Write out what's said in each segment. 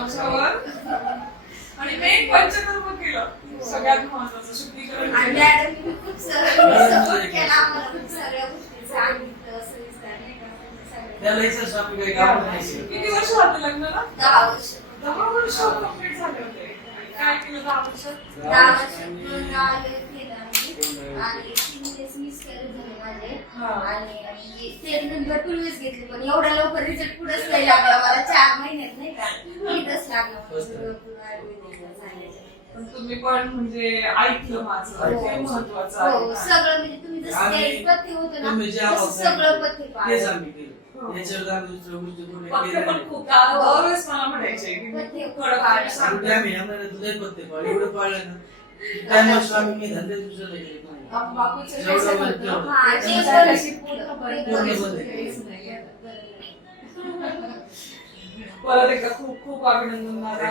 आमच्यावर आणि मेन पंचकर्म केलं सगळ्यात महत्वाचं शुद्धीकरण आणि केलं. मॅडमनी खूप सपोर्ट केला आम्हाला, खूप सगळ्या गोष्टी सांगितलं सविस्तर नाही का सगळं. त्याला एक्सरसाइज आपण काही काम नाही. किती वर्ष झाले लग्नाला? 10 वर्ष 10 वर्ष कंप्लीट झाले होते. काय केलं 10 वर्षात? 10 वर्ष पूर्ण आले केलं आम्ही आणि 3 दिवस मिस केले झाले माझे आणि ट्रीटमेंट भरपूर वेळेस घेतली पण एवढ्या लवकर रिझल्ट पुढेच नाही लागला मला 4 महिन्यात नाही का इथंच लागला पूर्ण आयुर्वेदिकला सांगायचं. पण तुम्ही पण म्हणजे ऐकलं माझं ते महत्वाचं हो आहे. सगळं म्हणजे तुम्ही जसं आणि काही पथ्य होतं ना तुम्ही जे तसं आवाज सगळं पथ्य तेच पाळलं. आम्ही केलं. याच्यावर आम्ही दुसऱ्या गोष्टी कोणी पथ्य केल्या पण नाही. खूप दरवेळेस मला म्हणायचे की मी पथ्य खूप कडक पाळलं. आहे, सांगते. आणि आम्ही आम्हाला तुला पत्ते पाळले एवढं पाळलं ना त्यामुळे स्वामी मी धंदे दुसरं नाही केले. बापूचं जेवढं कसं बोलतो. करतो? हा, ते त्याच्यात पण अशी पूर्ण पूर्ण बंद. काहीच नाहीये. परत एकदा खूप खूप अभिनंदन दादा.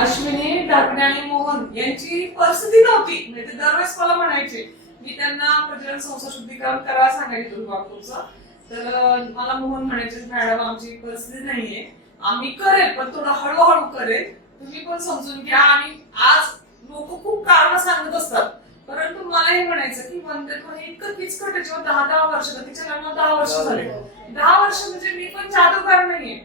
अश्विनी ढाकणे आणि मोहन यांची परिस्थिती नव्हती म्हणजे ते दरवेळेस मला म्हणायचे मी त्यांना प्रजनन संस्था शुद्धीकरण करा सांगायचे तुम्ही बापूचं तर मला मोहन म्हणायचे मॅडम आमची परिस्थिती नाहीये आम्ही करेल पण थोडं हळूहळू करेल तुम्ही पण समजून घ्या आणि आज लोक खूप कारण सांगत असतात परंतु मला हे म्हणायचं की वंदे इतकं किचकट आहे जेव्हा 10 वर्ष तिच्या लग्नाला 10 वर्ष झाले 10 वर्ष म्हणजे मी पण जादूगार नाहीये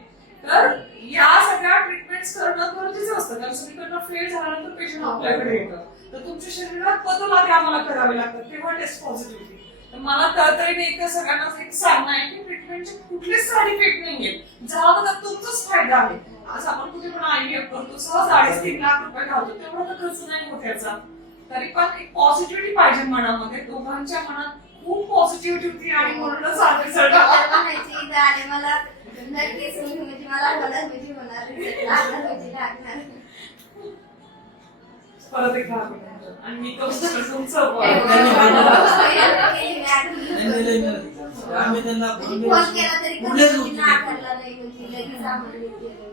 तर या सगळ्या ट्रीटमेंट्स करणं गरजेचं असतं कारण सगळीकडनं फेल झाल्यानंतर पेशंट आपल्याकडे येतं तर तुमच्या शरीरात बदल आधी आम्हाला करावे लागतात तेव्हा टेस्ट पॉझिटिव्ह तर मला तळतळीने एक सगळ्यांना एक सांगणं आहे की ट्रीटमेंटचे कुठलेच साईड इफेक्ट नाहीये झालं तर तुमचाच फायदा आहे आज आपण कुठे पण IVF करतो सहज 2.5-3 लाख रुपये घालतो तेवढा तर खर्च नाही होत याचा तरी पण एक पॉझिटिव्हिटी पाहिजे मनामध्ये दोघांच्या मनात खूप पॉझिटिव्हिटी होती आणि म्हणूनच आले तर म्हणायचे इथं आले मला नक्कीच म्हणजे मला होणार म्हणजे होणार लागणार म्हणजे लागणार. परत एक अभिनंदन. आणि मी तो तुमचं आम्ही त्यांना फोन केला तरी कुठल्याच कधी गोष्टी नाकारला नाही म्हणजे लगेच आम्हाला केलं.